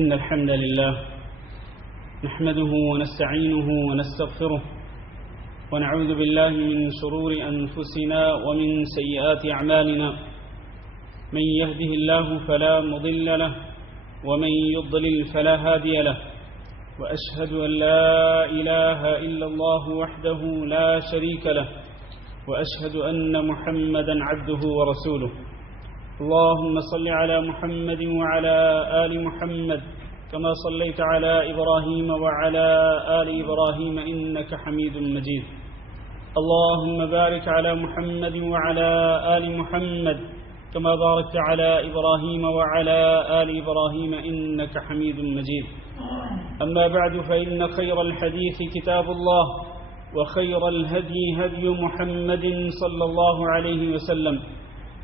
إن الحمد لله نحمده ونستعينه ونستغفره ونعوذ بالله من شرور أنفسنا ومن سيئات أعمالنا. من يهده الله فلا مضل له ومن يضلل فلا هادي له، وأشهد أن لا إله إلا الله وحده لا شريك له، وأشهد أن محمدا عبده ورسوله. اللهم صل على محمد وعلى آل محمد كما صليت على إبراهيم وعلى آل إبراهيم إنك حميد مجيد. اللهم بارك على محمد وعلى آل محمد كما باركت على إبراهيم وعلى آل إبراهيم إنك حميد مجيد. أما بعد، فإن خير الحديث كتاب الله، وخير الهدي هدي محمد صلى الله عليه وسلم،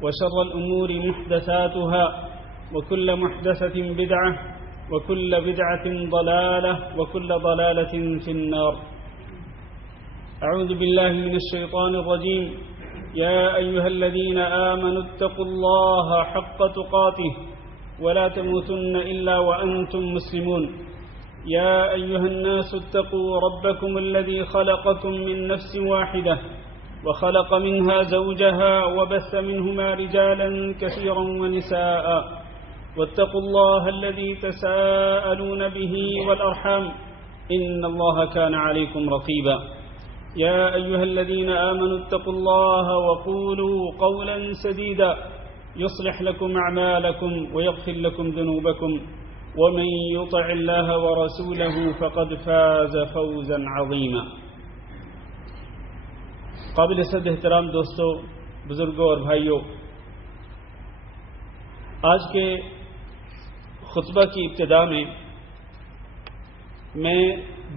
وشر الأمور محدثاتها، وكل محدثة بدعة، وكل بدعة ضلالة، وكل ضلالة في النار. أعوذ بالله من الشيطان الرجيم. يا أيها الذين آمنوا اتقوا الله حق تقاته ولا تموتن إلا وأنتم مسلمون. يا أيها الناس اتقوا ربكم الذي خلقكم من نفس واحدة وخلق منها زوجها وبث منهما رجالا كثيرا ونساء، واتقوا الله الذي تساءلون به والأرحام إن الله كان عليكم رقيبا. يا أيها الذين آمنوا اتقوا الله وقولوا قولا سديدا يصلح لكم أعمالكم ويغفر لكم ذنوبكم، ومن يطع الله ورسوله فقد فاز فوزا عظيما. قابل صد احترام دوستو، بزرگوں اور بھائیوں، آج کے خطبہ کی ابتدا میں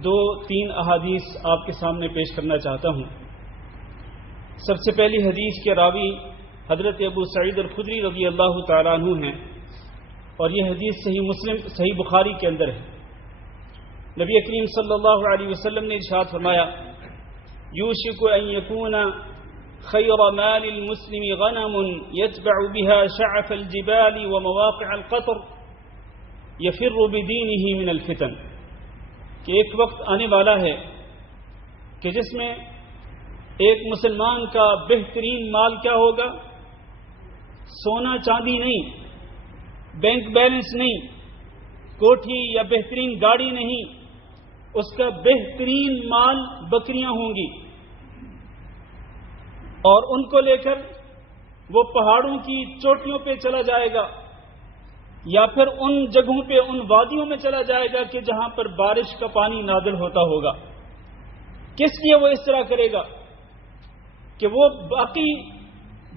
2-3 احادیث آپ کے سامنے پیش کرنا چاہتا ہوں. سب سے پہلی حدیث کے راوی حضرت ابو سعید الخدری رضی اللہ تعالیٰ عنہ ہیں، اور یہ حدیث صحیح بخاری کے اندر ہے. نبی کریم صلی اللہ علیہ وسلم نے ارشاد فرمایا: یوشک ان یکون خیر مال المسلم غنم یتبع بها شعف الجبال ومواقع القطر یفر بدینہ من الفتن. کہ ایک وقت آنے والا ہے کہ جس میں ایک مسلمان کا بہترین مال کیا ہوگا؟ سونا چاندی نہیں، بینک بیلنس نہیں، کوٹھی یا بہترین گاڑی نہیں، اس کا بہترین مال بکریاں ہوں گی، اور ان کو لے کر وہ پہاڑوں کی چوٹیوں پہ چلا جائے گا، یا پھر ان جگہوں پہ، ان وادیوں میں چلا جائے گا کہ جہاں پر بارش کا پانی نازل ہوتا ہوگا. کس لیے وہ اس طرح کرے گا؟ کہ وہ باقی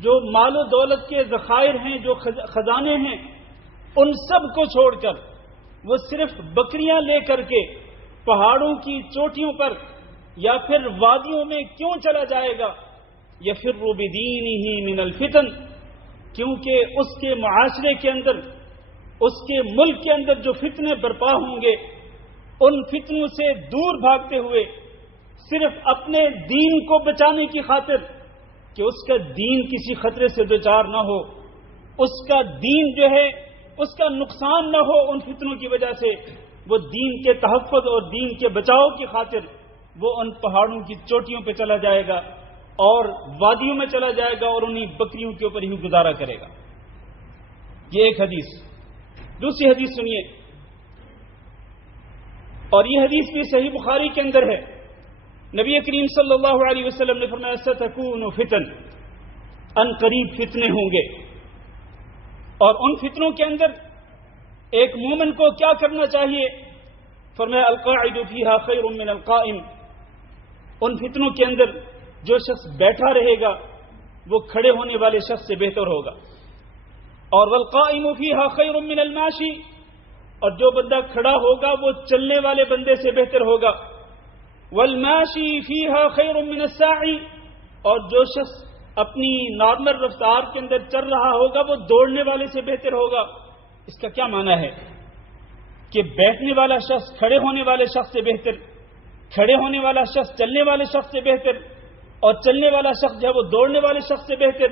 جو مال و دولت کے ذخائر ہیں، جو خزانے ہیں، ان سب کو چھوڑ کر وہ صرف بکریاں لے کر کے پہاڑوں کی چوٹیوں پر یا پھر وادیوں میں کیوں چلا جائے گا؟ یفر بدینہ من الفتن. کیونکہ اس کے معاشرے کے اندر، اس کے ملک کے اندر جو فتنے برپا ہوں گے، ان فتنوں سے دور بھاگتے ہوئے صرف اپنے دین کو بچانے کی خاطر کہ اس کا دین کسی خطرے سے دوچار نہ ہو، اس کا دین جو ہے اس کا نقصان نہ ہو ان فتنوں کی وجہ سے، وہ دین کے تحفظ اور دین کے بچاؤ کی خاطر وہ ان پہاڑوں کی چوٹیوں پہ چلا جائے گا اور وادیوں میں چلا جائے گا اور انہیں بکریوں کے اوپر ہی گزارا کرے گا. یہ ایک حدیث. دوسری حدیث سنیے، اور یہ حدیث بھی صحیح بخاری کے اندر ہے. نبی کریم صلی اللہ علیہ وسلم نے فرمایا: ستکون فتن، ان قریب فتنے ہوں گے، اور ان فتنوں کے اندر ایک مومن کو کیا کرنا چاہیے؟ فرمایا: القاعد فیہا خیر من القائم. ان فتنوں کے اندر جو شخص بیٹھا رہے گا وہ کھڑے ہونے والے شخص سے بہتر ہوگا. اور والقائم فیہا خیر من الماشی، اور جو بندہ کھڑا ہوگا وہ چلنے والے بندے سے بہتر ہوگا. والماشی فیہا خیر من الساعی، اور جو شخص اپنی نارمل رفتار کے اندر چل رہا ہوگا وہ دوڑنے والے سے بہتر ہوگا. اس کا کیا معنی ہے؟ کہ بیٹھنے والا شخص کھڑے ہونے والے شخص سے بہتر، کھڑے ہونے والا شخص چلنے والے شخص سے بہتر، اور چلنے والا شخص جو ہے وہ دوڑنے والے شخص سے بہتر.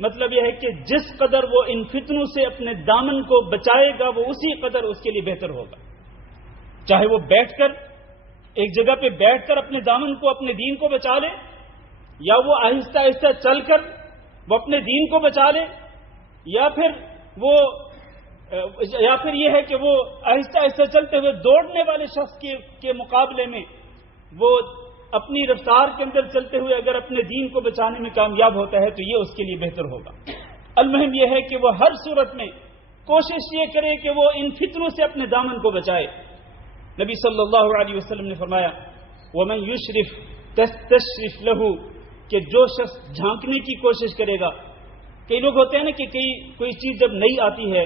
مطلب یہ ہے کہ جس قدر وہ ان فتنوں سے اپنے دامن کو بچائے گا وہ اسی قدر اس کے لیے بہتر ہوگا. چاہے وہ بیٹھ کر ایک جگہ پہ بیٹھ کر اپنے دامن کو اپنے دین کو بچا لے, یا وہ آہستہ آہستہ چل کر وہ اپنے دین کو بچا لے, یا پھر یہ ہے کہ وہ آہستہ آہستہ چلتے ہوئے دوڑنے والے شخص کے مقابلے میں وہ اپنی رفتار کے اندر چلتے ہوئے اگر اپنے دین کو بچانے میں کامیاب ہوتا ہے تو یہ اس کے لیے بہتر ہوگا. المہم یہ ہے کہ وہ ہر صورت میں کوشش یہ کرے کہ وہ ان فتنوں سے اپنے دامن کو بچائے. نبی صلی اللہ علیہ وسلم نے فرمایا وَمَنْ يُشْرِفْ تَسْتَشْرِفْ لَهُ, کہ جو شخص جھانکنے کی کوشش کرے گا. کئی لوگ ہوتے ہیں نا کہ کوئی چیز جب نئی آتی ہے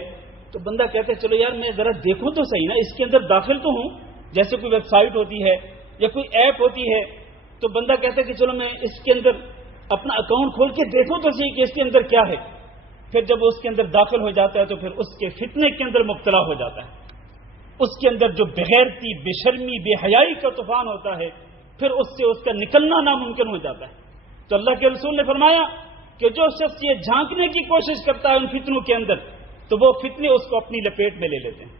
تو بندہ کہتا ہے چلو یار میں ذرا دیکھوں تو صحیح نا, اس کے اندر داخل تو ہوں. جیسے کوئی ویب سائٹ ہوتی ہے یا کوئی ایپ ہوتی ہے تو بندہ کہتا ہے کہ چلو میں اس کے اندر اپنا اکاؤنٹ کھول کے دیکھوں تو صحیح کہ اس کے اندر کیا ہے. پھر جب اس کے اندر داخل ہو جاتا ہے تو پھر اس کے فتنے کے اندر مبتلا ہو جاتا ہے. اس کے اندر جو بغیرتی, بے شرمی, بے حیائی کا طوفان ہوتا ہے پھر اس سے اس کا نکلنا ناممکن ہو جاتا ہے. تو اللہ کے رسول نے فرمایا کہ جو شخص یہ جھانکنے کی کوشش کرتا ہے ان فتنوں کے اندر تو وہ فتنے اس کو اپنی لپیٹ میں لے لیتے ہیں,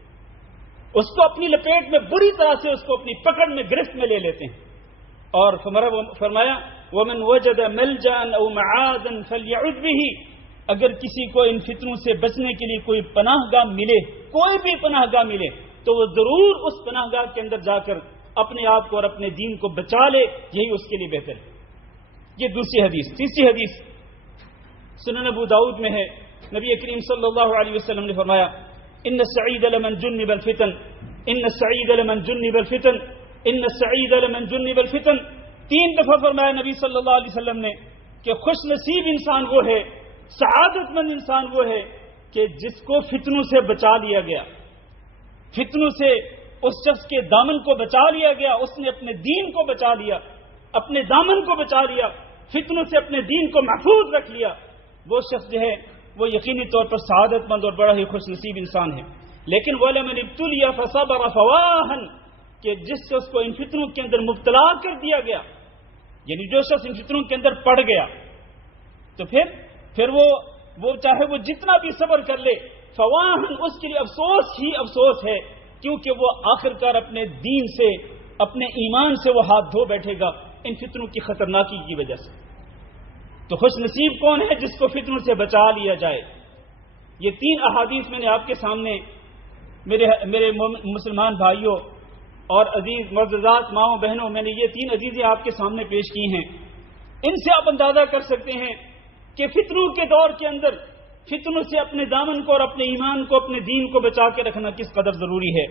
اس کو اپنی لپیٹ میں بری طرح سے اس کو اپنی پکڑ میں گرفت میں لے لیتے ہیں. اور فرمایا وَمَنْ وَجَدَ مَلْجَأً أَوْ مَعَاذًا فَلْيَعُذْ بِهِ, اگر کسی کو ان فتنوں سے بچنے کے لیے کوئی پناہ گاہ ملے, کوئی بھی پناہ گاہ ملے تو وہ ضرور اس پناہ گاہ کے اندر جا کر اپنے آپ کو اور اپنے دین کو بچا لے, یہی اس کے لیے بہتر ہے. یہ دوسری حدیث. تیسری حدیث سنن ابو داؤد میں ہے. نبی کریم صلی اللہ علیہ وسلم نے فرمایا ان السعید لمن جنب الفتن, ان السعید لمن جنب الفتن, ان السعید لمن جنب الفتن. 3 دفعہ فرمایا نبی صلی اللہ علیہ وسلم نے کہ خوش نصیب انسان وہ ہے, سعادت مند انسان وہ ہے کہ جس کو فتنوں سے بچا لیا گیا. فتنوں سے اس شخص کے دامن کو بچا لیا گیا, اس نے اپنے دین کو بچا لیا, اپنے دامن کو بچا لیا, فتنوں سے اپنے دین کو محفوظ رکھ لیا. وہ شخص جو ہے وہ یقینی طور پر سعادت مند اور بڑا ہی خوش نصیب انسان ہے. لیکن وَلَمَنِ ابْتُلِيَ فَصَبَرَ فَوَاهًا, کہ جس شخص کو ان فتنوں کے اندر مبتلا کر دیا گیا, یعنی جو شخص ان فتنوں کے اندر پڑ گیا تو پھر وہ چاہے وہ جتنا بھی صبر کر لے, فواہن اس کے لیے افسوس ہی افسوس ہے, کیونکہ وہ آخر کار اپنے دین سے, اپنے ایمان سے وہ ہاتھ دھو بیٹھے گا ان فتنوں کی خطرناکی کی وجہ سے. تو خوش نصیب کون ہے جس کو فتنوں سے بچا لیا جائے. یہ 3 احادیث میں نے آپ کے سامنے میرے مسلمان بھائیوں اور عزیز معززات ماؤں بہنوں, میں نے یہ 3 عزیزیں آپ کے سامنے پیش کی ہیں. ان سے آپ اندازہ کر سکتے ہیں کہ فتنوں کے دور کے اندر فتنوں سے اپنے دامن کو اور اپنے ایمان کو, اپنے دین کو بچا کے رکھنا کس قدر ضروری ہے.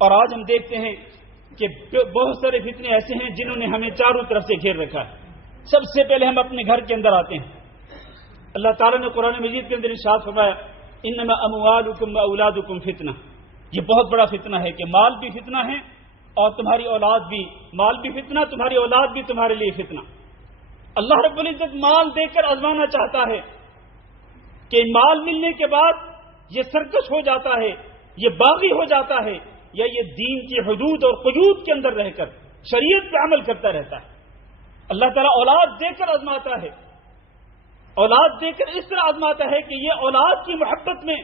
اور آج ہم دیکھتے ہیں کہ بہت سارے فتنے ایسے ہیں جنہوں نے ہمیں چاروں طرف سے گھیر رکھا ہے. سب سے پہلے ہم اپنے گھر کے اندر آتے ہیں. اللہ تعالیٰ نے قرآن مجید کے اندر ارشاد فرمایا انما اموالکم واولادکم فتنہ. یہ بہت بڑا فتنہ ہے کہ مال بھی فتنہ ہے اور تمہاری اولاد بھی. مال بھی فتنہ, تمہاری اولاد بھی تمہارے لیے فتنہ. اللہ رب العزت مال دے کر آزمانا چاہتا ہے کہ مال ملنے کے بعد یہ سرکش ہو جاتا ہے, یہ باغی ہو جاتا ہے, یا یہ دین کی حدود اور قیود کے اندر رہ کر شریعت پہ عمل کرتا رہتا ہے. اللہ تعالیٰ اولاد دے کر آزماتا ہے, اولاد دے کر اس طرح آزماتا ہے کہ یہ اولاد کی محبت میں,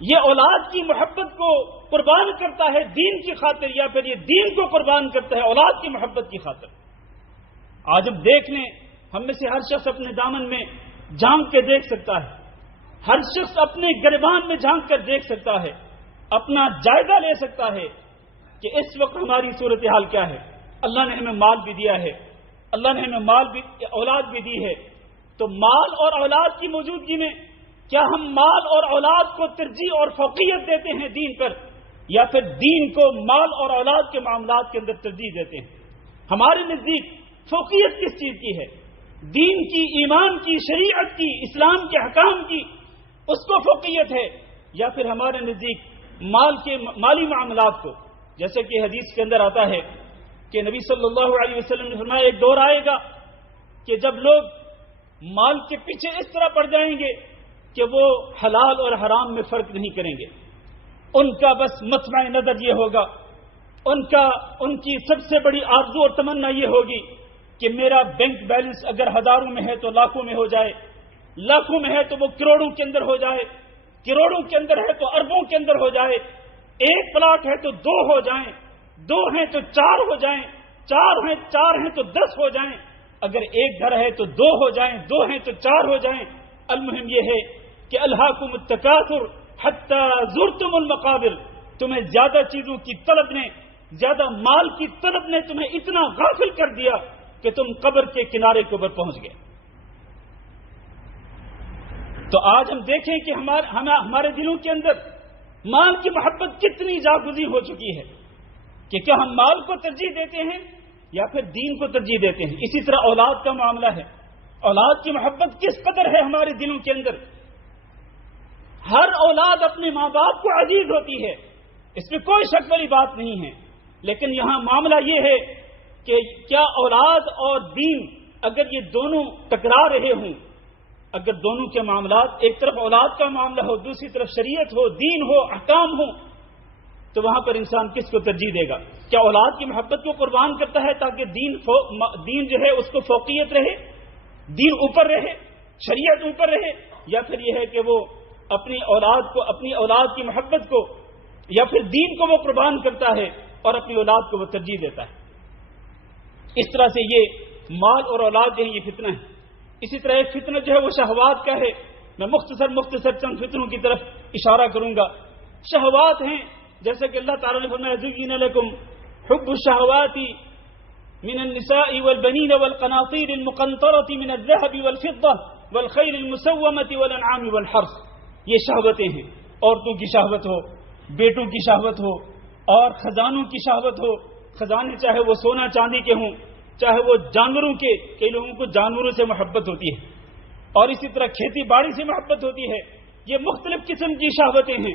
یہ اولاد کی محبت کو قربان کرتا ہے دین کی خاطر, یا پھر یہ دین کو قربان کرتا ہے اولاد کی محبت کی خاطر. آج ہم دیکھ لیں, ہم میں سے ہر شخص اپنے دامن میں جھانک کے دیکھ سکتا ہے, ہر شخص اپنے گریبان میں جھانک کر دیکھ سکتا ہے, اپنا جائزہ لے سکتا ہے کہ اس وقت ہماری صورتحال کیا ہے. اللہ نے ہمیں مال بھی دیا ہے, اللہ نے ہمیں اولاد بھی دی ہے, تو مال اور اولاد کی موجودگی میں کیا ہم مال اور اولاد کو ترجیح اور فوقیت دیتے ہیں دین پر, یا پھر دین کو مال اور اولاد کے معاملات کے اندر ترجیح دیتے ہیں؟ ہمارے نزدیک فوقیت کس چیز کی ہے؟ دین کی, ایمان کی, شریعت کی, اسلام کے حکام کی, اس کو فوقیت ہے, یا پھر ہمارے نزدیک مالی معاملات کو؟ جیسے کہ حدیث کے اندر آتا ہے کہ نبی صلی اللہ علیہ وسلم نے فرمایا ایک دور آئے گا کہ جب لوگ مال کے پیچھے اس طرح پڑ جائیں گے کہ وہ حلال اور حرام میں فرق نہیں کریں گے. ان کا بس مطمع نظر یہ ہوگا, ان کی سب سے بڑی آرزو اور تمنا یہ ہوگی کہ میرا بینک بیلنس اگر ہزاروں میں ہے تو لاکھوں میں ہو جائے, لاکھوں میں ہے تو وہ کروڑوں کے اندر ہو جائے، کروڑوں کے اندر ہے تو اربوں کے اندر ہو جائے، ایک پلاٹ ہے تو 2 ہو جائیں، 2 ہیں تو 4 ہو جائیں، 4 ہیں تو 10 ہو جائیں، اگر ایک گھر ہے تو 2 ہو جائیں، 2 ہیں تو 4 ہو جائیں، المہم یہ ہے کہ الہاکم التکاثر حتی زرتم المقابر، تمہیں زیادہ چیزوں کی طلب نے، زیادہ مال کی طلب نے تمہیں اتنا غافل کر دیا کہ تم قبر کے کنارے کے اوپر پہنچ گئے۔ تو آج ہم دیکھیں کہ ہمارے دلوں کے اندر مال کی محبت کتنی جاگزی ہو چکی ہے کہ کیا ہم مال کو ترجیح دیتے ہیں یا پھر دین کو ترجیح دیتے ہیں۔ اسی طرح اولاد کا معاملہ ہے، اولاد کی محبت کس قدر ہے ہمارے دلوں کے اندر۔ ہر اولاد اپنے ماں باپ کو عزیز ہوتی ہے، اس میں کوئی شک والی بات نہیں ہے، لیکن یہاں معاملہ یہ ہے کہ کیا اولاد اور دین اگر یہ دونوں ٹکرا رہے ہوں، اگر دونوں کے معاملات، ایک طرف اولاد کا معاملہ ہو، دوسری طرف شریعت ہو، دین ہو، احکام ہو، تو وہاں پر انسان کس کو ترجیح دے گا؟ کیا اولاد کی محبت کو قربان کرتا ہے تاکہ دین جو ہے اس کو فوقیت رہے، دین اوپر رہے، شریعت اوپر رہے، یا پھر یہ ہے کہ وہ اپنی اولاد کی محبت کو یا پھر دین کو وہ قربان کرتا ہے اور اپنی اولاد کو وہ ترجیح دیتا ہے۔ اس طرح سے یہ مال اور اولاد جو ہے یہ فتنہ ہے۔ اسی طرح ایک فتنہ جو ہے وہ شہوات کا ہے۔ میں مختصر چند فتنوں کی طرف اشارہ کروں گا۔ شہوات ہیں جیسے کہ اللہ تعالیٰ نے فرمایا زین لکم حب الشہوات من النساء والبنین والقناطیر المقنطرۃ من الذهب والفضة والخیل المسومۃ والانعام والحرث، یہ شہوتیں ہیں۔ عورتوں کی شہوت ہو، بیٹوں کی شہوت ہو، اور خزانوں کی شہوت ہو۔ خزانے چاہے وہ سونا چاندی کے ہوں، چاہے وہ جانوروں کے، کئی لوگوں کو جانوروں سے محبت ہوتی ہے، اور اسی طرح کھیتی باڑی سے محبت ہوتی ہے۔ یہ مختلف قسم کی شہوتیں ہیں۔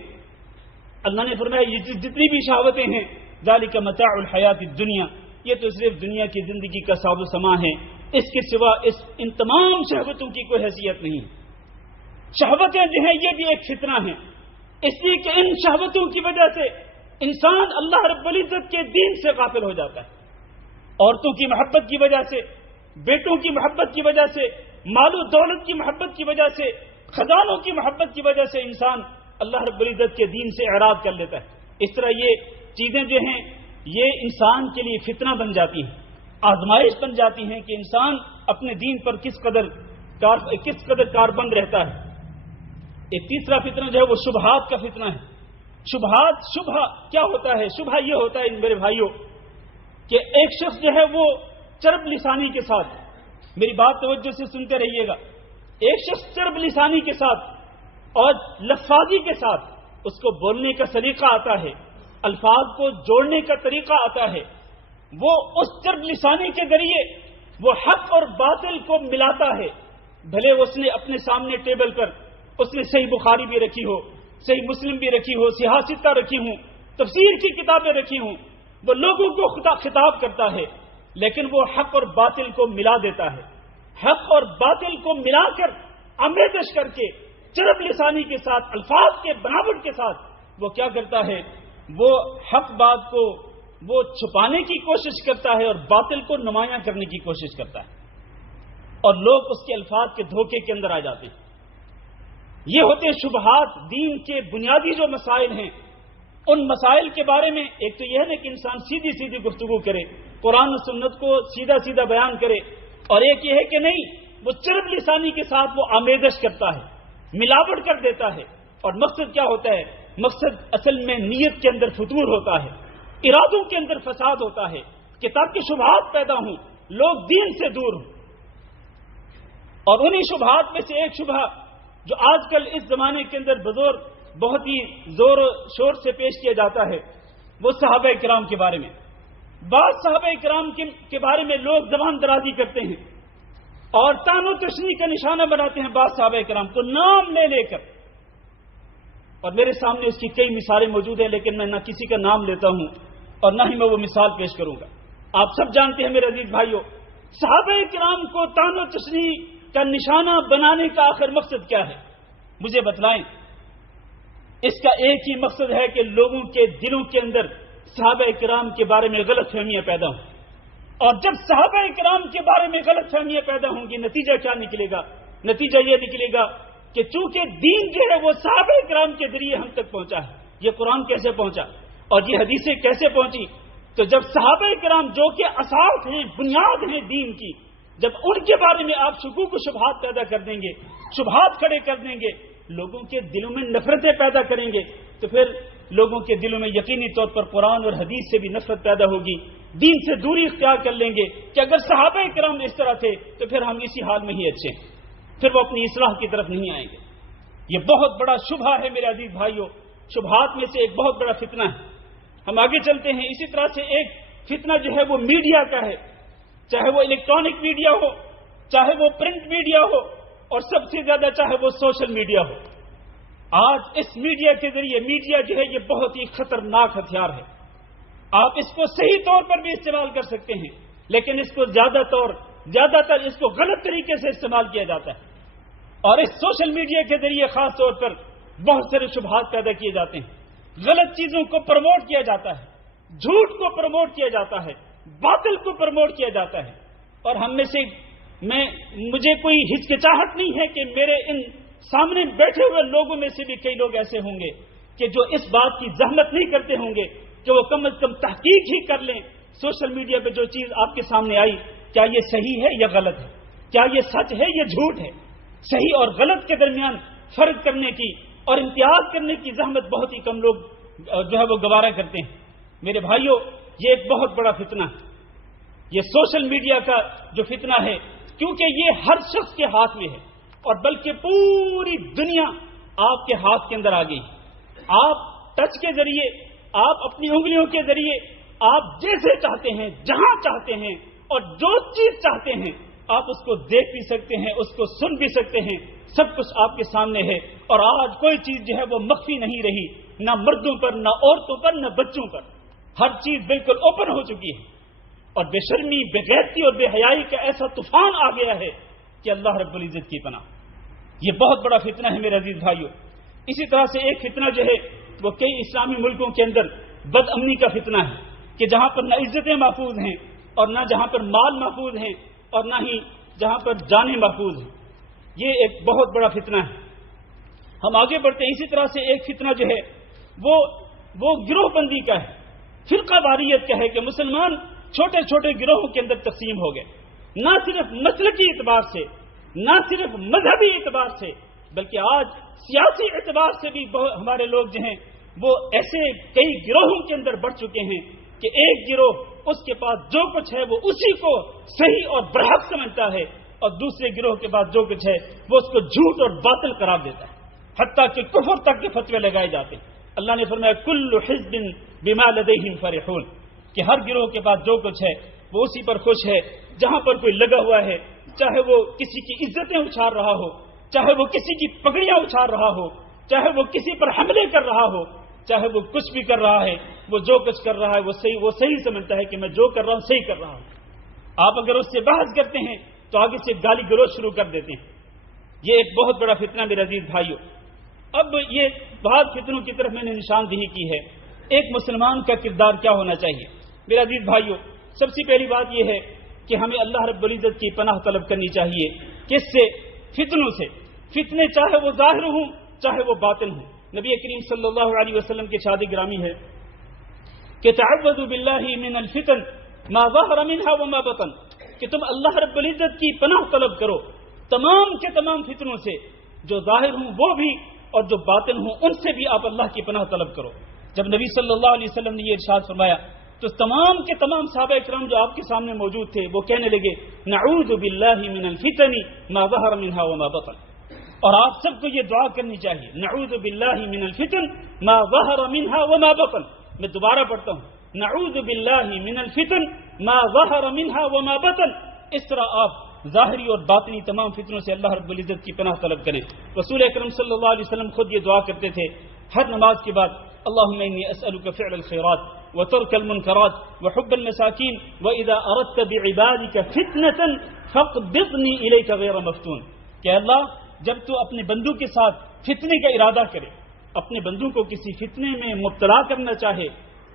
اللہ نے فرمایا یہ جتنی بھی شہوتیں ہیں ذالک متاع الحیات الدنیا، یہ تو صرف دنیا کی زندگی کا ساز و سامان ہے، اس کے سوا ان تمام شہوتوں کی کوئی حیثیت نہیں۔ شہوتیں جو ہیں یہ بھی ایک فتنہ ہیں، اس لیے کہ ان شہوتوں کی وجہ سے انسان اللہ رب العزت کے دین سے غافل ہو جاتا ہے۔ عورتوں کی محبت کی وجہ سے، بیٹوں کی محبت کی وجہ سے، مال و دولت کی محبت کی وجہ سے، خزانوں کی محبت کی وجہ سے انسان اللہ رب العزت کے دین سے اعراض کر لیتا ہے۔ اس طرح یہ چیزیں جو ہیں یہ انسان کے لیے فتنہ بن جاتی ہیں، آزمائش بن جاتی ہیں کہ انسان اپنے دین پر کس قدر کاربند رہتا ہے۔ ایک تیسرا فتنہ جو ہے وہ شبہات کا فتنہ ہے۔ شبہ کیا ہوتا ہے؟ شبہ یہ ہوتا ہے میرے بھائیوں کہ ایک شخص جو ہے وہ چرب لسانی کے ساتھ، میری بات توجہ سے سنتے رہیے گا، ایک شخص چرب لسانی کے ساتھ اور لفاظی کے ساتھ اس کو بولنے کا سلیقہ آتا ہے، الفاظ کو جوڑنے کا طریقہ آتا ہے، وہ اس چرب لسانی کے ذریعے وہ حق اور باطل کو ملاتا ہے۔ بھلے اس نے اپنے سامنے ٹیبل پر اس نے صحیح بخاری بھی رکھی ہو، صحیح مسلم بھی رکھی ہو، سیاستہ رکھی ہوں، تفسیر کی کتابیں رکھی ہوں، وہ لوگوں کو خطاب کرتا ہے، لیکن وہ حق اور باطل کو ملا دیتا ہے۔ حق اور باطل کو ملا کر آمیزش کر کے چرب لسانی کے ساتھ، الفاظ کے بناوٹ کے ساتھ وہ کیا کرتا ہے؟ وہ حق بات کو وہ چھپانے کی کوشش کرتا ہے اور باطل کو نمایاں کرنے کی کوشش کرتا ہے، اور لوگ اس کے الفاظ کے دھوکے کے اندر آ جاتے ہیں۔ یہ ہوتے ہیں شبہات، دین کے بنیادی جو مسائل ہیں ان مسائل کے بارے میں ایک تو یہ ہے کہ انسان سیدھی سیدھی گفتگو کرے، قرآن و سنت کو سیدھا سیدھا بیان کرے، اور ایک یہ ہے کہ نہیں وہ چرب لسانی کے ساتھ وہ آمیزش کرتا ہے، ملاوٹ کر دیتا ہے۔ اور مقصد کیا ہوتا ہے؟ مقصد اصل میں نیت کے اندر فتور ہوتا ہے، ارادوں کے اندر فساد ہوتا ہے کہ تاکہ شبہات پیدا ہوں، لوگ دین سے دور ہوں۔ اور انہی شبہات میں سے ایک شبہ جو آج کل اس زمانے کے اندر بزرگ بہت ہی زور و شور سے پیش کیا جاتا ہے، وہ صحابہ کرام کے بارے میں۔ بعض صحابہ کرام کے بارے میں لوگ زبان درازی کرتے ہیں اور طعن و تشنیع کا نشانہ بناتے ہیں بعض صحابہ کرام کو نام لے لے کر، اور میرے سامنے اس کی کئی مثالیں موجود ہیں، لیکن میں نہ کسی کا نام لیتا ہوں اور نہ ہی میں وہ مثال پیش کروں گا۔ آپ سب جانتے ہیں میرے عزیز بھائیوں، صحابہ کرام کو طعن و تشنیع کا نشانہ بنانے کا آخر مقصد کیا ہے؟ مجھے بتلائیں۔ اس کا ایک ہی مقصد ہے کہ لوگوں کے دلوں کے اندر صحابہ کرام کے بارے میں غلط فہمیاں پیدا ہوں، اور جب صحابہ کرام کے بارے میں غلط فہمیاں پیدا ہوں گی نتیجہ کیا نکلے گا؟ نتیجہ یہ نکلے گا کہ چونکہ دین جو ہے وہ صحابہ کرام کے ذریعے ہم تک پہنچا ہے. یہ قرآن کیسے پہنچا اور یہ حدیثیں کیسے پہنچی؟ تو جب صحابہ کرام جو کہ اساس ہیں، بنیاد ہیں دین کی، جب ان کے بارے میں آپ شکوک و شبہات پیدا کر دیں گے، شبہات کھڑے کر دیں گے، لوگوں کے دلوں میں نفرتیں پیدا کریں گے، تو پھر لوگوں کے دلوں میں یقینی طور پر قرآن اور حدیث سے بھی نفرت پیدا ہوگی، دین سے دوری اختیار کر لیں گے کہ اگر صحابہ کرام اس طرح تھے تو پھر ہم اسی حال میں ہی اچھے ہیں، پھر وہ اپنی اصلاح کی طرف نہیں آئیں گے. یہ بہت بڑا شبہہ ہے میرے عزیز بھائیوں، شبہات میں سے ایک بہت بڑا فتنہ ہے. ہم آگے چلتے ہیں. اسی طرح سے ایک فتنہ جو ہے وہ میڈیا کا ہے، چاہے وہ الیکٹرانک میڈیا ہو، چاہے وہ پرنٹ میڈیا ہو، اور سب سے زیادہ چاہے وہ سوشل میڈیا ہو. آج اس میڈیا کے ذریعے، میڈیا جو ہے یہ بہت ہی خطرناک ہتھیار ہے. آپ اس کو صحیح طور پر بھی استعمال کر سکتے ہیں، لیکن اس کو زیادہ تر اس کو غلط طریقے سے استعمال کیا جاتا ہے. اور اس سوشل میڈیا کے ذریعے خاص طور پر بہت سارے شبہات پیدا کیے جاتے ہیں، غلط چیزوں کو پروموٹ کیا جاتا ہے، جھوٹ کو پروموٹ کیا جاتا ہے، باطل کو پروموٹ کیا جاتا ہے. اور ہم میں سے مجھے کوئی ہچکچاہٹ نہیں ہے کہ میرے ان سامنے بیٹھے ہوئے لوگوں میں سے بھی کئی لوگ ایسے ہوں گے کہ جو اس بات کی زحمت نہیں کرتے ہوں گے کہ وہ کم از کم تحقیق ہی کر لیں سوشل میڈیا پہ جو چیز آپ کے سامنے آئی کیا یہ صحیح ہے یا غلط ہے، کیا یہ سچ ہے یا جھوٹ ہے. صحیح اور غلط کے درمیان فرق کرنے کی اور امتیاز کرنے کی زحمت بہت ہی کم لوگ جو ہے وہ گوارا کرتے ہیں. میرے بھائیوں، یہ ایک بہت بڑا فتنہ ہے، یہ سوشل میڈیا کا جو فتنہ ہے، کیونکہ یہ ہر شخص کے ہاتھ میں ہے اور بلکہ پوری دنیا آپ کے ہاتھ کے اندر آ گئی. آپ ٹچ کے ذریعے، آپ اپنی انگلیوں کے ذریعے، آپ جیسے چاہتے ہیں، جہاں چاہتے ہیں اور جو چیز چاہتے ہیں آپ اس کو دیکھ بھی سکتے ہیں، اس کو سن بھی سکتے ہیں. سب کچھ آپ کے سامنے ہے. اور آج کوئی چیز جو ہے وہ مخفی نہیں رہی، نہ مردوں پر، نہ عورتوں پر، نہ بچوں پر. ہر چیز بالکل اوپن ہو چکی ہے. اور بے شرمی، بے غیرتی اور بے حیائی کا ایسا طوفان آ گیا ہے کہ اللہ رب العزت کی پناہ. یہ بہت بڑا فتنہ ہے میرے عزیز بھائیوں. اسی طرح سے ایک فتنہ جو ہے وہ کئی اسلامی ملکوں کے اندر بد امنی کا فتنہ ہے کہ جہاں پر نہ عزتیں محفوظ ہیں اور نہ جہاں پر مال محفوظ ہیں اور نہ ہی جہاں پر جانیں محفوظ ہیں. یہ ایک بہت بڑا فتنہ ہے. ہم آگے بڑھتے ہیں. اسی طرح سے ایک فتنہ جو ہے وہ گروہ بندی کا ہے، فرقہ واریت کا ہے کہ مسلمان چھوٹے چھوٹے گروہوں کے اندر تقسیم ہو گئے، نہ صرف مسلکی اعتبار سے، نہ صرف مذہبی اعتبار سے، بلکہ آج سیاسی اعتبار سے بھی ہمارے لوگ جو ہیں وہ ایسے کئی گروہوں کے اندر بڑھ چکے ہیں کہ ایک گروہ اس کے پاس جو کچھ ہے وہ اسی کو صحیح اور برحق سمجھتا ہے اور دوسرے گروہ کے پاس جو کچھ ہے وہ اس کو جھوٹ اور باطل قرار دیتا ہے، حتیٰ کہ کفر تک کے فتوے لگائے جاتے ہیں. اللہ نے فرمایا کل حزب بما لدیہم فرحون، کہ ہر گروہ کے پاس جو کچھ ہے وہ اسی پر خوش ہے جہاں پر کوئی لگا ہوا ہے، چاہے وہ کسی کی عزتیں اچھال رہا ہو، چاہے وہ کسی کی پگڑیاں اچھال رہا ہو، چاہے وہ کسی پر حملے کر رہا ہو، چاہے وہ کچھ بھی کر رہا ہے، وہ جو کچھ کر رہا ہے وہ صحیح سمجھتا ہے کہ میں جو کر رہا ہوں صحیح کر رہا ہوں. آپ اگر اس سے بحث کرتے ہیں تو آگے سے گالی گلوچ شروع کر دیتے ہیں. یہ ایک بہت بڑا فتنہ میرے عزیز بھائیوں. اب یہ بعض فتنوں کی طرف میں نے نشاندہی کی ہے. ایک مسلمان کا کردار کیا ہونا چاہیے میرے عزیز بھائیوں؟ سب سے پہلی بات یہ ہے کہ ہمیں اللہ رب العزت کی پناہ طلب کرنی چاہیے. کس سے؟ فتنوں سے. فتنے چاہے وہ ظاہر ہوں چاہے وہ باطن ہوں. نبی کریم صلی اللہ علیہ وسلم کی ارشاد گرامی ہے کہ تعوذوا باللہ من الفتن ما ظہر منها وما بطن، کہ تم اللہ رب العزت کی پناہ طلب کرو تمام کے تمام فتنوں سے، جو ظاہر ہوں وہ بھی اور جو باطن ہوں ان سے بھی آپ اللہ کی پناہ طلب کرو. جب نبی صلی اللہ علیہ وسلم نے یہ ارشاد فرمایا تو تمام کے تمام صحابہ اکرام جو آپ کے سامنے موجود تھے وہ کہنے لگے نعوذ باللہ من الفتن ما ظہر منها وما بطن. اور آپ سب کو یہ دعا کرنی چاہیے، نعوذ باللہ من الفتن ما ظہر منها وما بطن. میں دوبارہ پڑھتا ہوں، نعوذ باللہ من الفتن ما ظہر منها وما بطن. اس طرح آپ ظاہری اور باطنی تمام فتنوں سے اللہ رب العزت کی پناہ طلب کریں. رسول اکرم صلی اللہ علیہ وسلم خود یہ دعا کرتے تھے ہر نماز کے بعد، اللہم انی اسألک فعل الخیرات وترک المنکرات وحب المساکین واذا اردت بعبادک فتنة فاقبضنی الیک غیر مفتون. کہ اللہ جب تو اپنے بندوں کے ساتھ فتنے کا ارادہ کرے، اپنے بندوں کو کسی فتنے میں مبتلا کرنا چاہے،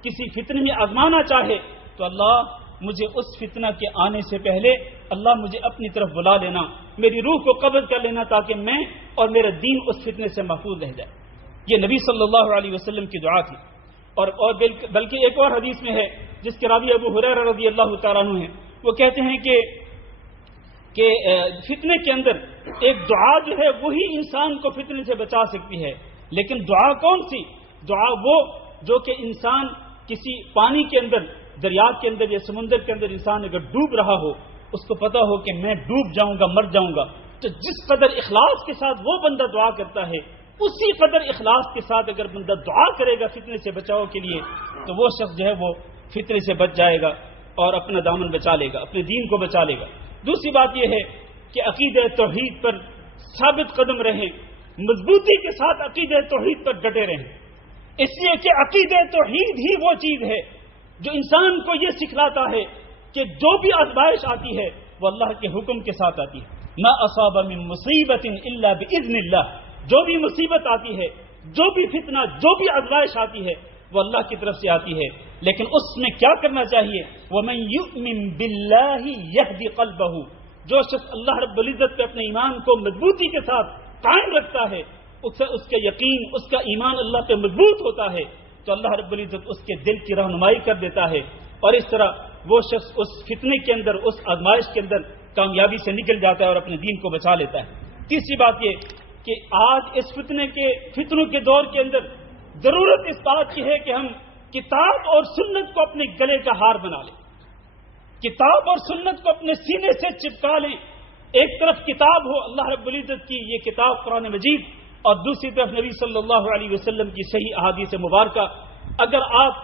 کسی فتنے میں آزمانا چاہے، تو اللہ مجھے اس فتنہ کے آنے سے پہلے اللہ مجھے اپنی طرف بلا لینا، میری روح کو قبض کر لینا تاکہ میں اور میرا دین اس فتنے سے محفوظ رہ جائے۔ یہ نبی صلی اللہ علیہ وسلم کی دعا تھی۔ اور بلکہ ایک اور حدیث میں ہے جس کے راوی ابو ہریرہ رضی اللہ تعالیٰ عنہ ہیں، وہ کہتے ہیں کہ فتنے کے اندر ایک دعا جو ہے وہی انسان کو فتنے سے بچا سکتی ہے، لیکن دعا کون سی؟ دعا وہ جو کہ انسان کسی پانی کے اندر، دریا کے اندر یا سمندر کے اندر انسان اگر ڈوب رہا ہو، اس کو پتا ہو کہ میں ڈوب جاؤں گا، مر جاؤں گا، تو جس قدر اخلاص کے ساتھ وہ بندہ دعا کرتا ہے، اسی قدر اخلاص کے ساتھ اگر بندہ دعا کرے گا فتنے سے بچاؤ کے لیے، تو وہ شخص جو ہے وہ فتنے سے بچ جائے گا اور اپنا دامن بچا لے گا، اپنے دین کو بچا لے گا۔ دوسری بات یہ ہے کہ عقیدہ توحید پر ثابت قدم رہیں، مضبوطی کے ساتھ عقیدہ توحید پر ڈٹے رہیں، اس لیے کہ عقیدہ توحید ہی وہ چیز ہے جو انسان کو یہ سکھلاتا ہے کہ جو بھی آزمائش آتی ہے وہ اللہ کے حکم کے ساتھ آتی ہے۔ ما اصاب من مصیبت الا باذن اللہ، جو بھی مصیبت آتی ہے، جو بھی فتنہ، جو بھی آزمائش آتی ہے وہ اللہ کی طرف سے آتی ہے، لیکن اس میں کیا کرنا چاہیے؟ وَمَن يُؤْمِن بِاللَّهِ يَهْدِ قَلْبَهُ، جو شخص اللہ رب العزت پہ اپنے ایمان کو مضبوطی کے ساتھ قائم رکھتا ہے، اس کا یقین، اس کا ایمان اللہ پہ مضبوط ہوتا ہے، تو اللہ رب العزت اس کے دل کی رہنمائی کر دیتا ہے، اور اس طرح وہ شخص اس فتنے کے اندر، اس آزمائش کے اندر کامیابی سے نکل جاتا ہے اور اپنے دین کو بچا لیتا ہے۔ تیسری بات یہ کہ آج اس فتنوں کے دور کے اندر ضرورت اس بات کی ہے کہ ہم کتاب اور سنت کو اپنے گلے کا ہار بنا لیں، کتاب اور سنت کو اپنے سینے سے چپکا لیں۔ ایک طرف کتاب ہو اللہ رب العزت کی یہ کتاب قرآن مجید، اور دوسری طرف نبی صلی اللہ علیہ وسلم کی صحیح احادیث مبارکہ۔ اگر آپ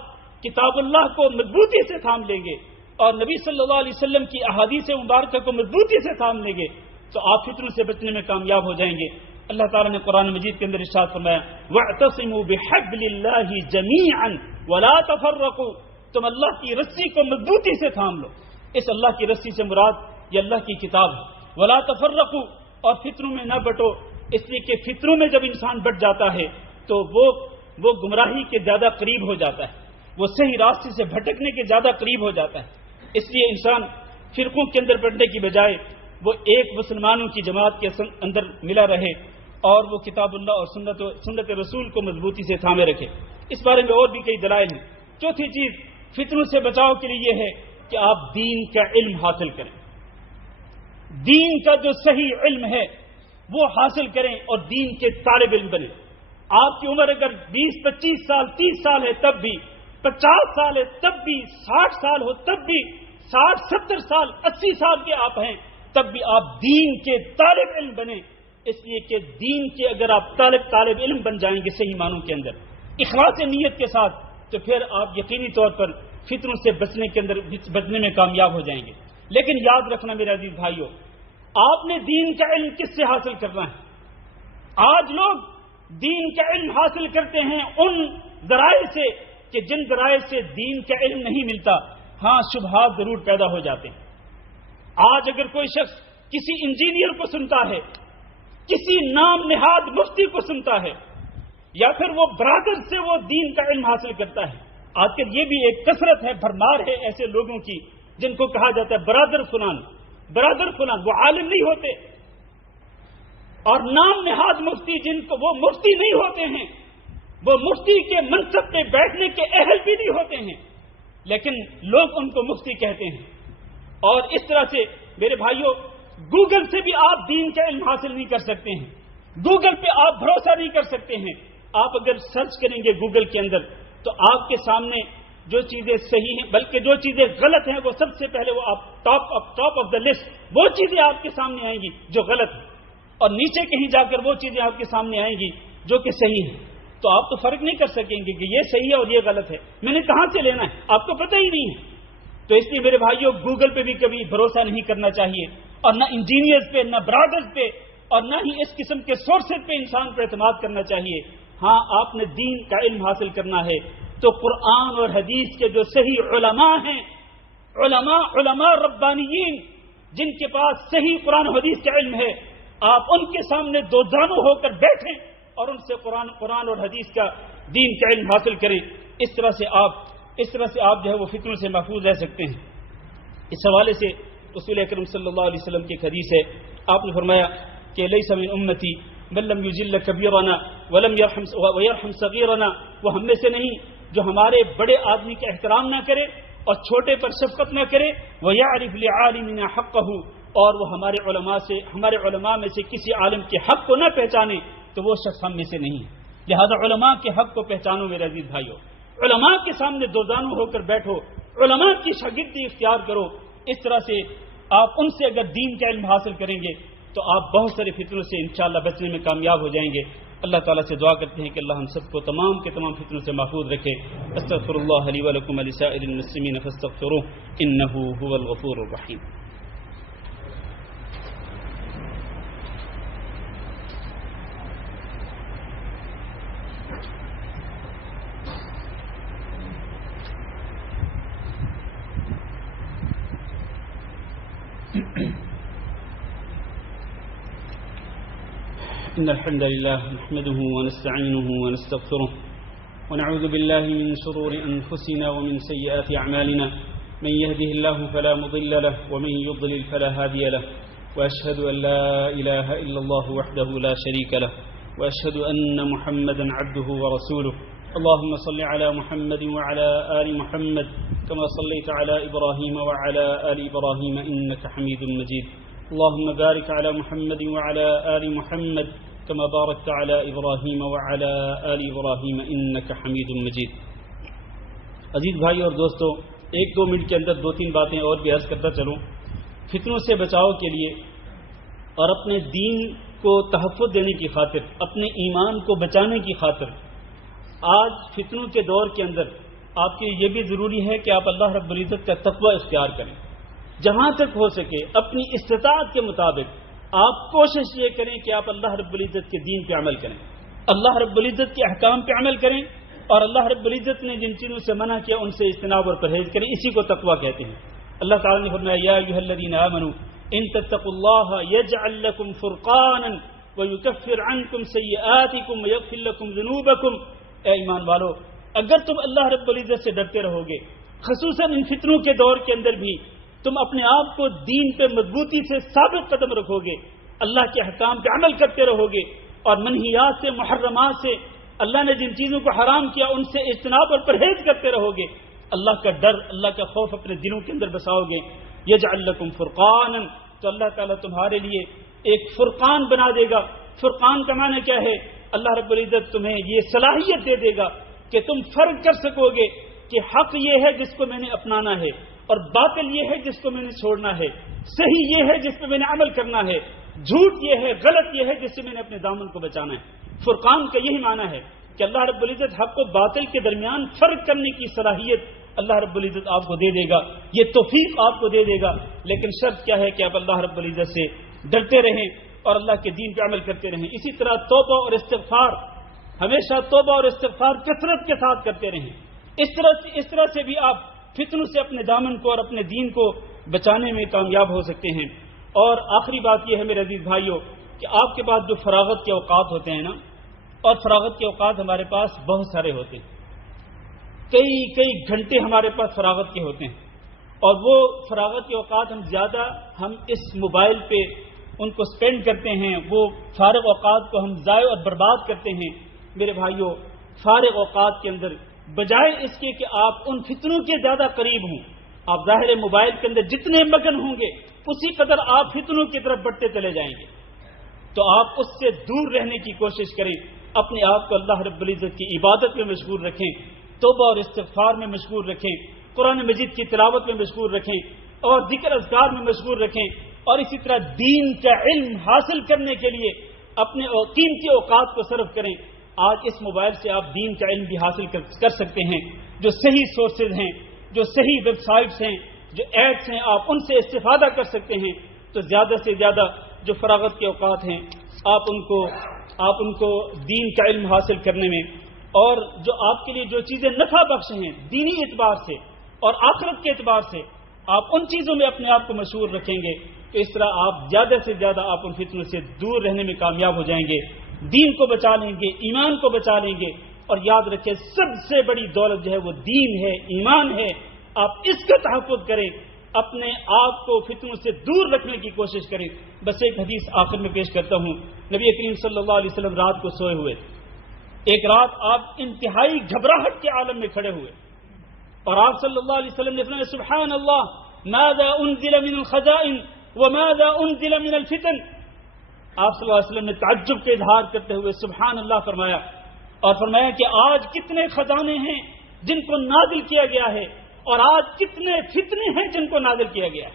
کتاب اللہ کو مضبوطی سے تھام لیں گے اور نبی صلی اللہ علیہ وسلم کی احادیث مبارکہ کو مضبوطی سے تھام لیں گے تو آپ فتنوں سے بچنے میں کامیاب ہو جائیں گے۔ اللہ تعالیٰ نے قرآن مجید کے اندر ارشاد فرمایا وَاعْتَصِمُوا بِحَبْلِ اللَّهِ جَمِيعًا وَلَا تَفَرَّقُوا، تم اللہ کی رسی کو مضبوطی سے تھام لو۔ اس اللہ کی رسی سے مراد یہ اللہ کی کتاب ہے۔ وَلَا تَفَرَّقُوا، اور فتنوں میں نہ بٹو، اس لیے کہ فتنوں میں جب انسان بٹ جاتا ہے تو وہ گمراہی کے زیادہ قریب ہو جاتا ہے، وہ صحیح راستے سے بھٹکنے کے زیادہ قریب ہو جاتا ہے۔ اس لیے انسان فرقوں کے اندر بٹنے کی بجائے وہ ایک مسلمانوں کی جماعت کے اندر ملا رہے اور وہ کتاب اللہ اور سنت رسول کو مضبوطی سے تھامے رکھے۔ اس بارے میں اور بھی کئی دلائل ہیں۔ چوتھی چیز فتنوں سے بچاؤ کے لیے یہ ہے کہ آپ دین کا علم حاصل کریں، دین کا جو صحیح علم ہے وہ حاصل کریں اور دین کے طالب علم بنیں۔ آپ کی عمر اگر 20، 25 سال، 30 سال ہے تب بھی، 50 سال ہے تب بھی، 60 سال ہو تب بھی، 60، 70 سال، 80 سال کے آپ ہیں تب بھی آپ دین کے طالب علم بنیں، اس لیے کہ دین کے اگر آپ طالب علم بن جائیں گے صحیح معنوں کے اندر اخلاص نیت کے ساتھ، تو پھر آپ یقینی طور پر فتنوں سے بچنے میں کامیاب ہو جائیں گے۔ لیکن یاد رکھنا میرے عزیز بھائیوں، آپ نے دین کا علم کس سے حاصل کرنا ہے؟ آج لوگ دین کا علم حاصل کرتے ہیں ان ذرائع سے کہ جن ذرائع سے دین کا علم نہیں ملتا، ہاں شبہات ضرور پیدا ہو جاتے ہیں۔ آج اگر کوئی شخص کسی انجینئر کو سنتا ہے، کسی نام نہاد مفتی کو سنتا ہے، یا پھر وہ برادر سے وہ دین کا علم حاصل کرتا ہے۔ آج کل یہ بھی ایک کثرت ہے، بھرمار ہے ایسے لوگوں کی جن کو کہا جاتا ہے برادر فلان، برادر فلان، وہ عالم نہیں ہوتے، اور نام نہاد مفتی جن کو، وہ مفتی نہیں ہوتے ہیں، وہ مفتی کے منصب پہ بیٹھنے کے اہل بھی نہیں ہوتے ہیں، لیکن لوگ ان کو مفتی کہتے ہیں۔ اور اس طرح سے میرے بھائیوں، گوگل سے بھی آپ دین کا علم حاصل نہیں کر سکتے ہیں، گوگل پہ آپ بھروسہ نہیں کر سکتے ہیں۔ آپ اگر سرچ کریں گے گوگل کے اندر تو آپ کے سامنے جو چیزیں صحیح ہیں بلکہ جو چیزیں غلط ہیں وہ سب سے پہلے وہ آپ ٹاپ آف دا لسٹ وہ چیزیں آپ کے سامنے آئیں گی جو غلط ہیں، اور نیچے کہیں جا کر وہ چیزیں آپ کے سامنے آئیں گی جو کہ صحیح ہیں۔ تو آپ تو فرق نہیں کر سکیں گے کہ یہ صحیح ہے اور یہ غلط ہے، میں نے کہاں سے لینا ہے، آپ کو پتہ ہی نہیں ہے۔ تو اس لیے میرے بھائیوں، گوگل پہ بھی کبھی بھروسہ نہیں کرنا چاہیے، اور نہ انجینئرز پہ، نہ برادرز پہ، اور نہ ہی اس قسم کے سورسز پہ انسان پر اعتماد کرنا چاہیے۔ ہاں، آپ نے دین کا علم حاصل کرنا ہے تو قرآن اور حدیث کے جو صحیح علماء ہیں، علماء ربانیین جن کے پاس صحیح قرآن و حدیث کا علم ہے، آپ ان کے سامنے دو زانو ہو کر بیٹھیں اور ان سے قرآن اور حدیث کا، دین کا علم حاصل کریں۔ اس طرح سے آپ جو ہے وہ فتنوں سے محفوظ رہ سکتے ہیں۔ اس حوالے سے رسول اکرم صلی اللہ علیہ وسلم کی ایک حدیث ہے، آپ نے فرمایا کہ لیس من امتی من لم یجل کبیرنا ولم یرحم صغیرنا، وہ ہم میں سے نہیں جو ہمارے بڑے آدمی کا احترام نہ کرے اور چھوٹے پر شفقت نہ کرے، ویعرف لعالمنا حقہ، اور وہ ہمارے علماء میں سے کسی عالم کے حق کو نہ پہچانے تو وہ شخص ہم میں سے نہیں ہے۔ لہذا علماء کے حق کو پہچانو میرے عزیز بھائیو، علماء کے سامنے دوزانو ہو کر بیٹھو، علماء کی شاگردی اختیار کرو۔ اس طرح سے آپ ان سے اگر دین کا علم حاصل کریں گے تو آپ بہت سارے فتنوں سے انشاءاللہ بچنے میں کامیاب ہو جائیں گے۔ اللہ تعالیٰ سے دعا کرتے ہیں کہ اللہ ہم سب کو تمام کے تمام فتنوں سے محفوظ رکھے۔ استغفر اللہ لی ولکم ولسائر المسلمین فاستغفروہ انہ هو الغفور الرحیم۔ إن الحمد لله نحمده ونستعينه ونستغفره ونعوذ بالله من شرور أنفسنا ومن سيئات أعمالنا، من يهده الله فلا مضل له ومن يضلل فلا هادي له، وأشهد أن لا إله إلا الله وحده لا شريك له، وأشهد أن محمدا عبده ورسوله۔ اللهم صل على محمد وعلى آل محمد كما صليت على إبراهيم وعلى آل إبراهيم إنك حميد مجيد۔ اللهم بارك على محمد وعلى آل محمد كما باركت على إبراهيم وعلى آل إبراهيم إنك حميد مجيد۔ عزیز بھائی اور دوستو، ایک دو منٹ کے اندر دو تین باتیں اور بھی عرض کرتا چلوں۔ فتنوں سے بچاؤ کے لیے اور اپنے دین کو تحفظ دینے کی خاطر، اپنے ایمان کو بچانے کی خاطر آج فتنوں کے دور کے اندر آپ کے یہ بھی ضروری ہے کہ آپ اللہ رب العزت کا تقوی اختیار کریں۔ جہاں تک ہو سکے اپنی استطاعت کے مطابق آپ کوشش یہ کریں کہ آپ اللہ رب العزت کے دین پہ عمل کریں، اللہ رب العزت کے احکام پہ عمل کریں، اور اللہ رب العزت نے جن چیزوں سے منع کیا ان سے اجتناب اور پرہیز کریں۔ اسی کو تقوی کہتے ہیں۔ اللہ تعالیٰ نے فرمایا یا ایھا الذین آمنوا ان تتقوا اللہ یجعل لکم فرقانا ویکفر عنکم سیئاتکم ویغفر لکم ذنوبکم۔ اے ایمان والو، اگر تم اللہ رب العزت سے ڈرتے رہو گے، خصوصاً ان فتنوں کے دور کے اندر بھی تم اپنے آپ کو دین پہ مضبوطی سے ثابت قدم رکھو گے، اللہ کے احکام پہ عمل کرتے رہو گے، اور منہیات سے، محرمات سے، اللہ نے جن چیزوں کو حرام کیا ان سے اجتناب اور پرہیز کرتے رہو گے، اللہ کا ڈر، اللہ کا خوف اپنے دلوں کے اندر بساؤ گے، یجعل لکم فرقانا، تو اللہ تعالیٰ تمہارے لیے ایک فرقان بنا دے گا۔ فرقان کا معنی کیا ہے؟ اللہ رب العزت تمہیں یہ صلاحیت دے دے گا کہ تم فرق کر سکو گے کہ حق یہ ہے جس کو میں نے اپنانا ہے، اور باطل یہ ہے جس کو میں نے چھوڑنا ہے، صحیح یہ ہے جس پہ میں نے عمل کرنا ہے، جھوٹ یہ ہے، غلط یہ ہے جس سے میں نے اپنے دامن کو بچانا ہے۔ فرقان کا یہی معنی ہے کہ اللہ رب العزت حق و باطل کے درمیان فرق کرنے کی صلاحیت اللہ رب العزت آپ کو دے دے گا، یہ توفیق آپ کو دے دے گا، لیکن شرط کیا ہے کہ آپ اللہ رب العزت سے ڈرتے رہیں اور اللہ کے دین پہ عمل کرتے رہیں۔ اسی طرح توبہ اور استغفار، ہمیشہ توبہ اور استغفار کثرت کے ساتھ کرتے رہیں۔ اس طرح سے بھی آپ فتنوں سے اپنے دامن کو اور اپنے دین کو بچانے میں کامیاب ہو سکتے ہیں۔ اور آخری بات یہ ہے میرے عزیز بھائیوں کہ آپ کے پاس جو فراغت کے اوقات ہوتے ہیں نا، اور فراغت کے اوقات ہمارے پاس بہت سارے ہوتے ہیں، کئی گھنٹے ہمارے پاس فراغت کے ہوتے ہیں، اور وہ فراغت کے اوقات ہم اس موبائل پہ ان کو سپینڈ کرتے ہیں، وہ فارغ اوقات کو ہم ضائع اور برباد کرتے ہیں۔ میرے بھائیوں، فارغ اوقات کے اندر بجائے اس کے کہ آپ ان فتنوں کے زیادہ قریب ہوں، آپ ظاہر موبائل کے اندر جتنے مگن ہوں گے اسی قدر آپ فتنوں کی طرف بڑھتے چلے جائیں گے۔ تو آپ اس سے دور رہنے کی کوشش کریں، اپنے آپ کو اللہ رب العزت کی عبادت میں مشغول رکھیں، توبہ اور استغفار میں مشغول رکھیں، قرآن مجید کی تلاوت میں مشغول رکھیں، اور ذکر اذکار میں مشغول رکھیں، اور اسی طرح دین کا علم حاصل کرنے کے لیے اپنے قیمتی اوقات کو صرف کریں۔ آج اس موبائل سے آپ دین کا علم بھی حاصل کر سکتے ہیں، جو صحیح سورسز ہیں، جو صحیح ویب سائٹس ہیں، جو ایپس ہیں، آپ ان سے استفادہ کر سکتے ہیں۔ تو زیادہ سے زیادہ جو فراغت کے اوقات ہیں آپ ان کو دین کا علم حاصل کرنے میں، اور جو آپ کے لیے جو چیزیں نفع بخش ہیں دینی اعتبار سے اور آخرت کے اعتبار سے، آپ ان چیزوں میں اپنے آپ کو مشغول رکھیں گے تو اس طرح آپ زیادہ سے زیادہ آپ ان فتنوں سے دور رہنے میں کامیاب ہو جائیں گے، دین کو بچا لیں گے، ایمان کو بچا لیں گے۔ اور یاد رکھیں سب سے بڑی دولت جو ہے وہ دین ہے، ایمان ہے۔ آپ اس کا تحفظ کریں، اپنے آپ کو فتنوں سے دور رکھنے کی کوشش کریں۔ بس ایک حدیث آخر میں پیش کرتا ہوں۔ نبی کریم صلی اللہ علیہ وسلم رات کو سوئے ہوئے، ایک رات آپ انتہائی گھبراہٹ کے عالم میں کھڑے ہوئے اور آپ صلی اللہ علیہ وسلم نے فرمایا سبحان اللہ ماذا انزل من الخزائن وماذا انزل من الفتن۔ آپ صلی اللہ علیہ وسلم نے تعجب کا اظہار کرتے ہوئے سبحان اللہ فرمایا اور فرمایا کہ آج کتنے خزانے ہیں جن کو نازل کیا گیا ہے اور آج کتنے فتنے ہیں جن کو نازل کیا گیا ہے۔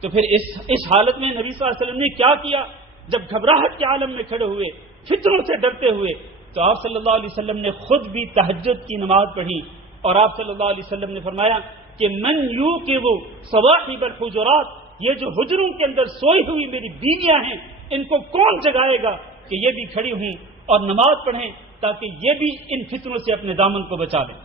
تو پھر اس حالت میں نبی صلی اللہ علیہ وسلم نے کیا کیا؟ جب گھبراہٹ کے عالم میں کھڑے ہوئے، فتنوں سے ڈرتے ہوئے، تو آپ صلی اللہ علیہ وسلم نے خود بھی تہجد کی نماز پڑھی اور آپ صلی اللہ علیہ وسلم نے فرمایا کہ من یوقظ صواحب الحجرات، یہ جو حجروں کے اندر سوئی ہوئی میری بیویاں ہیں ان کو کون جگائے گا کہ یہ بھی کھڑی ہوں اور نماز پڑھیں تاکہ یہ بھی ان فتنوں سے اپنے دامن کو بچا لیں۔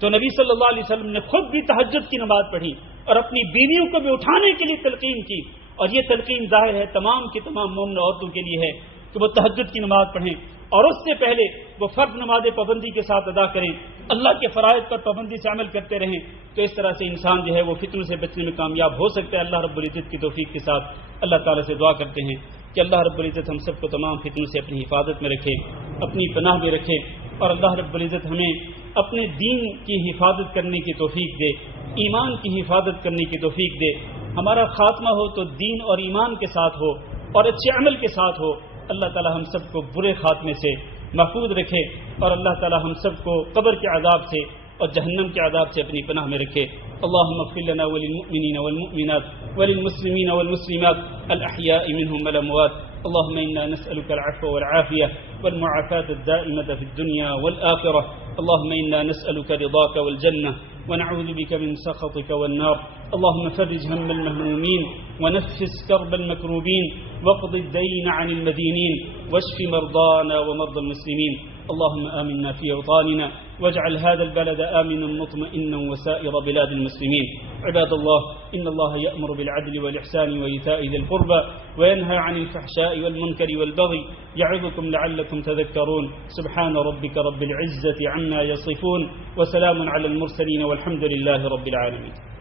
تو نبی صلی اللہ علیہ وسلم نے خود بھی تہجد کی نماز پڑھی اور اپنی بیویوں کو بھی اٹھانے کے لیے تلقین کی، اور یہ تلقین ظاہر ہے تمام کی تمام مومن عورتوں کے لیے ہے کہ وہ تہجد کی نماز پڑھیں اور اس سے پہلے وہ فرض نماز پابندی کے ساتھ ادا کریں، اللہ کے فرائض پر پابندی سے عمل کرتے رہیں۔ تو اس طرح سے انسان جو ہے وہ فتنوں سے بچنے میں کامیاب ہو سکتا ہے۔ اللہ رب العزت کی توفیق کے ساتھ اللہ تعالیٰ سے دعا کرتے ہیں کہ اللہ رب العزت ہم سب کو تمام فتنوں سے اپنی حفاظت میں رکھے، اپنی پناہ میں رکھے، اور اللہ رب العزت ہمیں اپنے دین کی حفاظت کرنے کی توفیق دے، ایمان کی حفاظت کرنے کی توفیق دے۔ ہمارا خاتمہ ہو تو دین اور ایمان کے ساتھ ہو اور اچھے عمل کے ساتھ ہو۔ اللہ تعالی ہم سب کو برے خاتمے سے محفوظ رکھے اور اللہ تعالی ہم سب کو قبر کے عذاب سے اور جہنم کے عذاب سے اپنی پناہ میں رکھے۔ اللهم اغفر لنا وللمؤمنين والمؤمنات وللمسلمين والمسلمات الأحياء منهم والأموات. اللهم إنا نسألك العفو والعافية والمعافاة الدائمة في الدنيا والآخرة. اللهم إنا نسألك رضاك والجنة ونعوذ بك من سخطك والنار. اللهم فرج هم المهمومين ونفس كرب المكروبين واقض الدين عن المدينين واشف مرضانا ومرضى المسلمين. اللهم آمنا في أوطاننا واجعل هذا البلد آمنا مطمئنا وسائر بلاد المسلمين. عباد الله، إن الله يأمر بالعدل والإحسان وإيتاء ذي القربى وينهى عن الفحشاء والمنكر والبغي يعظكم لعلكم تذكرون. سبحان ربك رب العزة عما يصفون وسلام على المرسلين والحمد لله رب العالمين.